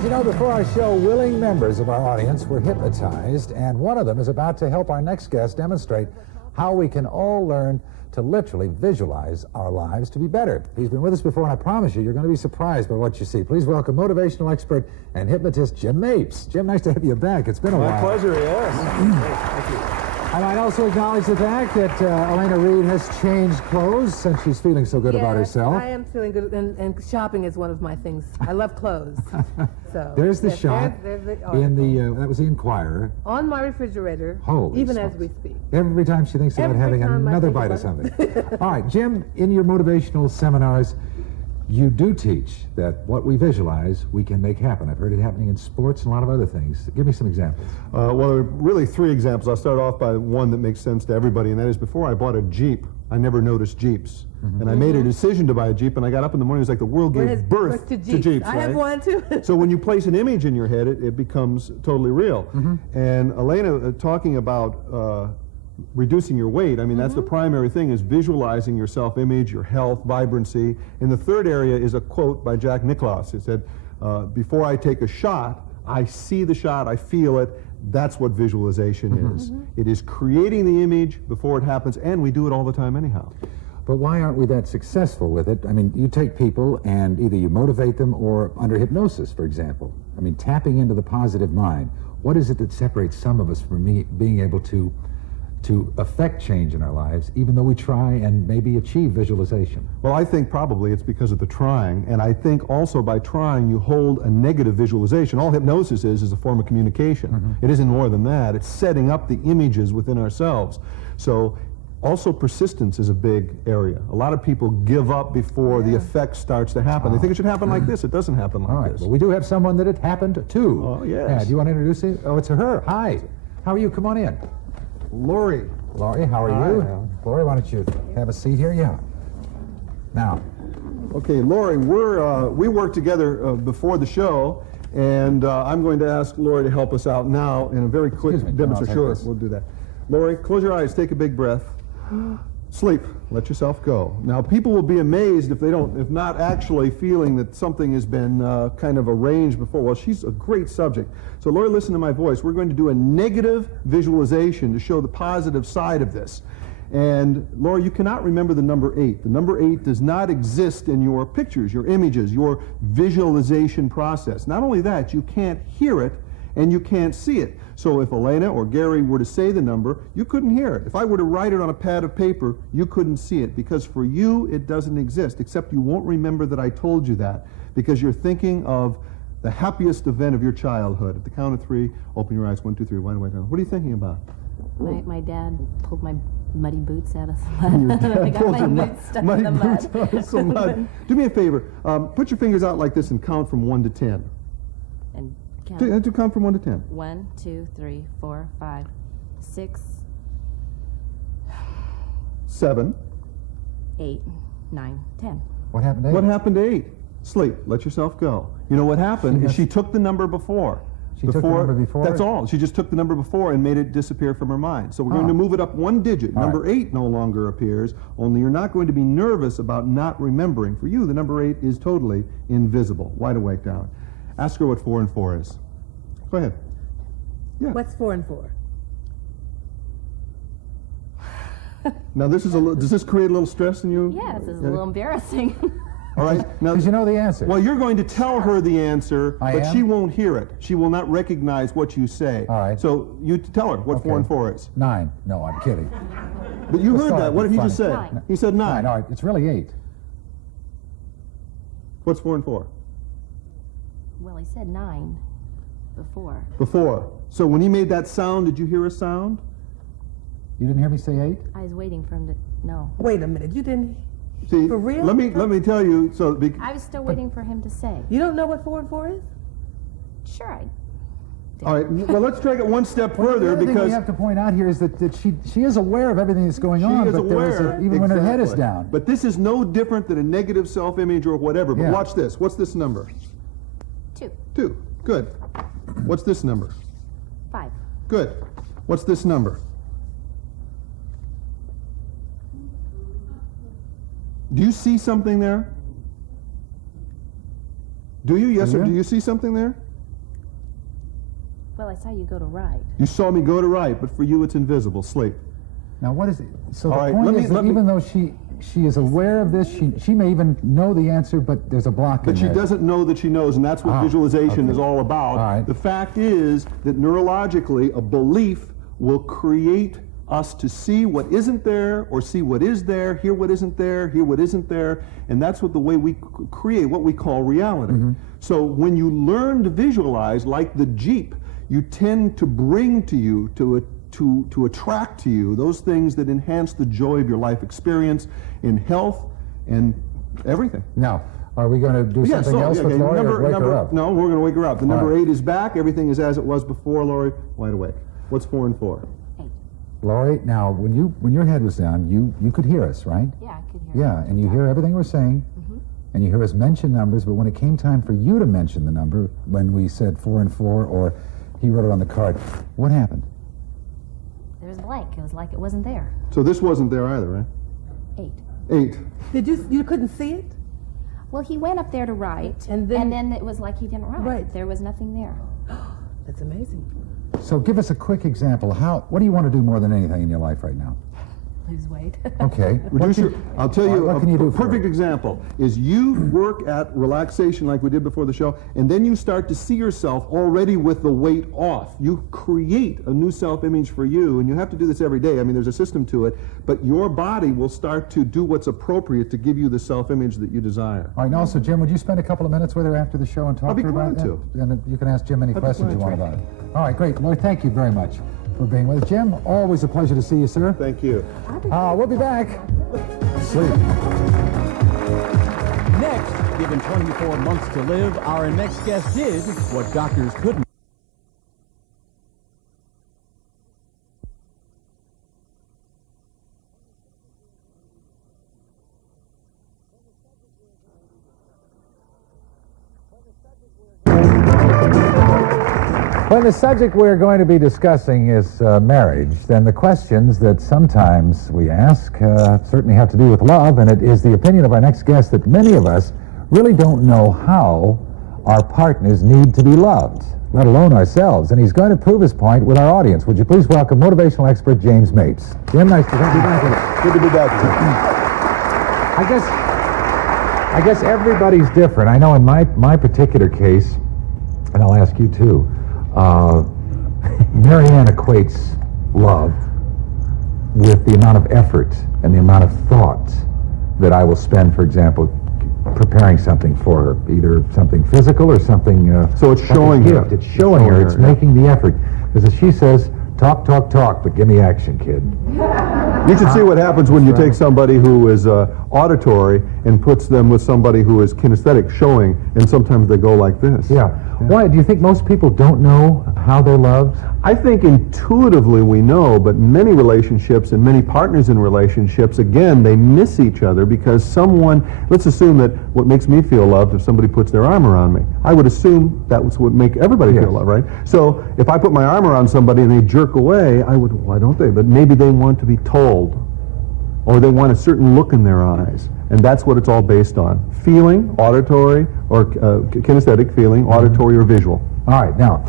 As you know, before our show, willing members of our audience were hypnotized, and one of them is about to help our next guest demonstrate how we can all learn to literally visualize our lives to be better. He's been with us before, and I promise you, you're going to be surprised by what you see. Please welcome motivational expert and hypnotist Jim Mapes. Jim, nice to have you back. It's been a while. My pleasure, yes. Thank you. I might also acknowledge the fact that Elena Reed has changed clothes since she's feeling so good about herself. I am feeling good, and shopping is one of my things. I love clothes. So there's the shot there's the in the, that was the Inquirer. On my refrigerator, Holy even smokes. as we speak. Every time she thinks about having another bite of something. All right, Jim, in your motivational seminars, you do teach that what we visualize, we can make happen. I've heard it happening in sports and a lot of other things. Give me some examples. Well, there are really three examples. I'll start off by one that makes sense to everybody, and that is before I bought a Jeep, I never noticed Jeeps. And I made a decision to buy a Jeep, and I got up in the morning, it was like the world gave birth to Jeeps. I have one, too. So when you place an image in your head, it becomes totally real. And Elena, talking about reducing your weight, I mean, that's the primary thing, is visualizing your self-image, your health, vibrancy. And the third area is a quote by Jack Nicklaus. It said, before I take a shot, I see the shot, I feel it. That's what visualization is. It is creating the image before it happens, and we do it all the time anyhow. But why aren't we that successful with it? I mean, you take people and either you motivate them or under hypnosis, for example. I mean, tapping into the positive mind. What is it that separates some of us from being able to affect change in our lives, even though we try and maybe achieve visualization? Well, I think probably it's because of the trying, and I think also by trying you hold a negative visualization. All hypnosis is a form of communication. It isn't more than that. It's setting up the images within ourselves. So also persistence is a big area. A lot of people give up before the effect starts to happen. They think it should happen like this. It doesn't happen like this. Well, we do have someone that it happened to. Oh, yes. Yeah, do you want to introduce it? Oh, it's her. Hi. How are you? Come on in. Lori. Lori, how are you? Lori, why don't you have a seat here? Yeah. Now. Okay, Lori, we worked together before the show, and I'm going to ask Lori to help us out now in a very quick demonstration. Sure, we'll do that. Lori, close your eyes, take a big breath. Sleep. Let yourself go. Now, people will be amazed if not actually feeling that something has been kind of arranged before. Well, she's a great subject. So, Lori, listen to my voice. We're going to do a negative visualization to show the positive side of this. And, Lori, you cannot remember the number 8. The number 8 does not exist in your pictures, your images, your visualization process. Not only that, you can't hear it and you can't see it. So if Elena or Gary were to say the number, you couldn't hear it. If I were to write it on a pad of paper, you couldn't see it, because for you it doesn't exist, except you won't remember that I told you that, because you're thinking of the happiest event of your childhood. At the count of 3, open your eyes. 1, 2, 3, wide awake. What are you thinking about? My dad pulled my muddy boots out of the mud. I got my boots stuck in the mud. Do me a favor. Put your fingers out like this and count from 1 to 10. And to count from 1 to 10. 1, 2, 3, 4, 5, 6, 7, 8, 9, 10. What happened to 8? What happened to 8? Sleep. Let yourself go. You know what happened is she took the number before. She took the number before? That's all. She just took the number before and made it disappear from her mind. So we're going to move it up 1 digit. Number 8 no longer appears, only you're not going to be nervous about not remembering. For you, the number 8 is totally invisible. Wide awake down. Ask her what 4 and 4 is. Go ahead. Yeah. What's 4 and 4? Now this is does this create a little stress in you? Yeah, this is a little embarrassing. All right. Now, because you know the answer. Well, you're going to tell her the answer, but am? she won't hear it. She will not recognize what you say. All right. So you tell her what 4 and 4 is. 9. No, I'm kidding. But you heard that. What did he just say? 9. He said 9. 9. All right, it's really 8. What's 4 and 4? Well, he said 9 before. Before. So when he made that sound, did you hear a sound? You didn't hear me say 8? I was waiting for him to... No. Wait a minute. You didn't... See, For real? let me tell you. So I was still waiting for him to say. You don't know what 4 and 4 is? Sure, I... all right. Well, let's take it one step further, the other thing because we have to point out here is that she is aware of everything that's going on, is but aware, even when her head is exactly. down. But this is no different than a negative self-image or whatever. But Yeah. watch this. What's this number? 2. 2. Good. What's this number? 5. Good. What's this number? Do you see something there? Do you? Yes, Do or you? do you see something there? I saw you go to right. You saw me go to right, but for you it's invisible. Sleep. Now, what is it? So All the right, point is that let me- even though she is aware of this, she may even know the answer, but there's a block in But she there. doesn't know that she knows, and that's what visualization okay. is all about. All right. The fact is that neurologically, a belief will create us to see what isn't there, or see what is there, hear what isn't there, hear what isn't there, and that's what the way we create what we call reality. So when you learn to visualize, like the Jeep, you tend to bring to you, to attract to you those things that enhance the joy of your life experience in health and everything. Now, are we going to do something else with Lori or wake her up? No, we're going to wake her up. The number right. 8 is back. Everything is as it was before, Lori. Wide awake. What's 4 and 4? 8. Lori, now, when your head was down, you could hear us, right? Yeah, I could hear Yeah, and you hear everything we're saying, and you hear us mention numbers, but when it came time for you to mention the number, when we said 4 and 4, or he wrote it on the card, what happened? There was blank. It was like it wasn't there. So this wasn't there either, right? 8. 8. You couldn't see it? Well, he went up there to write, And and then- then it was like he didn't write. Right. There was nothing there. That's amazing. So give us a quick example. What do you want to do more than anything in your life right now? Lose weight. Okay. I'll tell you what a can you do for perfect her? example is you work at relaxation like we did before the show, and then you start to see yourself already with the weight off. You create a new self-image for you, and you have to do this every day. I mean, there's a system to it, but your body will start to do what's appropriate to give you the self-image that you desire. All right, and also, Jim, would you spend a couple of minutes with her after the show and talk I'll be to her about glad that? to. And you can ask Jim any be questions you glad want to. about it. All right, great. Lori, thank you very much for being with us. Jim, always a pleasure to see you, sir. Thank you. We'll be back. Sleep. Next, given 24 months to live, our next guest did what doctors couldn't. When the subject we're going to be discussing is marriage, then the questions that sometimes we ask certainly have to do with love, and it is the opinion of our next guest that many of us really don't know how our partners need to be loved, let alone ourselves. And he's going to prove his point with our audience. Would you please welcome motivational expert James Mates. Jim, nice to have you back with us. Good to be back. I guess everybody's different. I know in my particular case, and I'll ask you too, Marianne equates love with the amount of effort and the amount of thought that I will spend, for example, preparing something for her, either something physical or something. So it's like a showing her. gift. It's showing her. It's yeah. making the effort. Because as she says, talk, but give me action, kid. You should see what happens when you take somebody who is auditory and puts them with somebody who is kinesthetic, showing, and sometimes they go like this. Yeah. Why? Do you think most people don't know how they're loved? I think intuitively we know, but many relationships and many partners in relationships, again, they miss each other because someone, let's assume that what makes me feel loved if somebody puts their arm around me. I would assume that was what make everybody feel loved, right? So if I put my arm around somebody and they jerk away, I would, why don't they? But maybe they want to be told, or they want a certain look in their eyes. And that's what it's all based on. Feeling, auditory, or kinesthetic feeling, auditory or visual. All right. Now,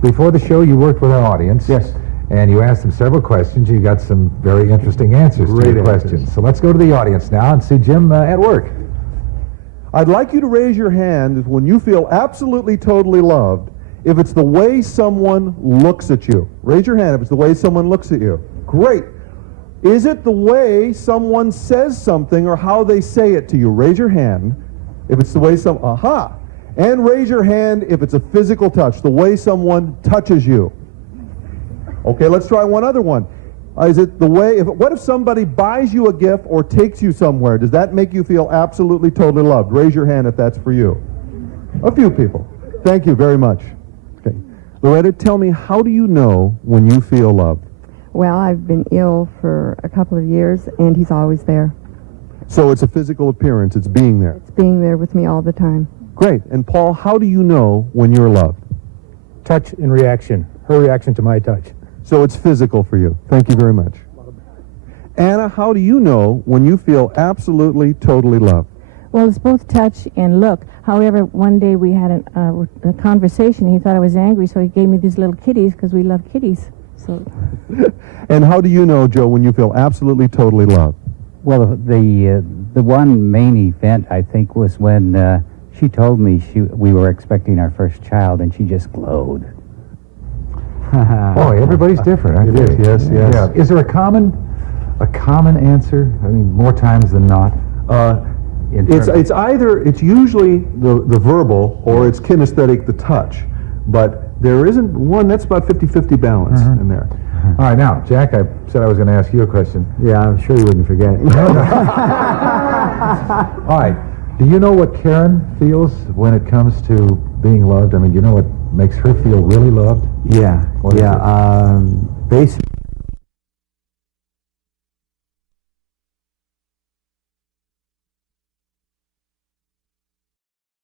before the show, you worked with our audience. Yes. And you asked them several questions. You got some very interesting answers to Great your answers. questions. So let's go to the audience now and see Jim at work. I'd like you to raise your hand when you feel absolutely totally loved, if it's the way someone looks at you. Raise your hand if it's the way someone looks at you. Great. Is it the way someone says something or how they say it to you? Raise your hand if it's the way aha. And raise your hand if it's a physical touch, the way someone touches you. Okay, let's try one other one. Is it the way, what if somebody buys you a gift or takes you somewhere? Does that make you feel absolutely totally loved? Raise your hand if that's for you. A few people. Thank you very much. Okay. Loretta, tell me, how do you know when you feel loved? Well, I've been ill for a couple of years, and he's always there. So it's a physical appearance, it's being there. It's being there with me all the time. Great. And Paul, how do you know when you're loved? Touch and reaction. Her reaction to my touch. So it's physical for you. Thank you very much. Anna, how do you know when you feel absolutely, totally loved? Well, it's both touch and look. However, one day we had a conversation. He thought I was angry, so he gave me these little kitties because we love kitties. So. And how do you know, Joe, when you feel absolutely, totally loved? Well, the one main event, I think, was when she told me we were expecting our first child, and she just glowed. Boy, everybody's different, aren't they? Yes. Yeah. Is there a common answer? I mean, more times than not. It's usually the verbal or it's kinesthetic, the touch, but there isn't one. That's about 50-50 balance in there. All right, now, Jack, I said I was going to ask you a question. Yeah, I'm sure you wouldn't forget. All right, do you know what Karen feels when it comes to being loved? I mean, do you know what makes her feel really loved? Yeah, What is it? Basically,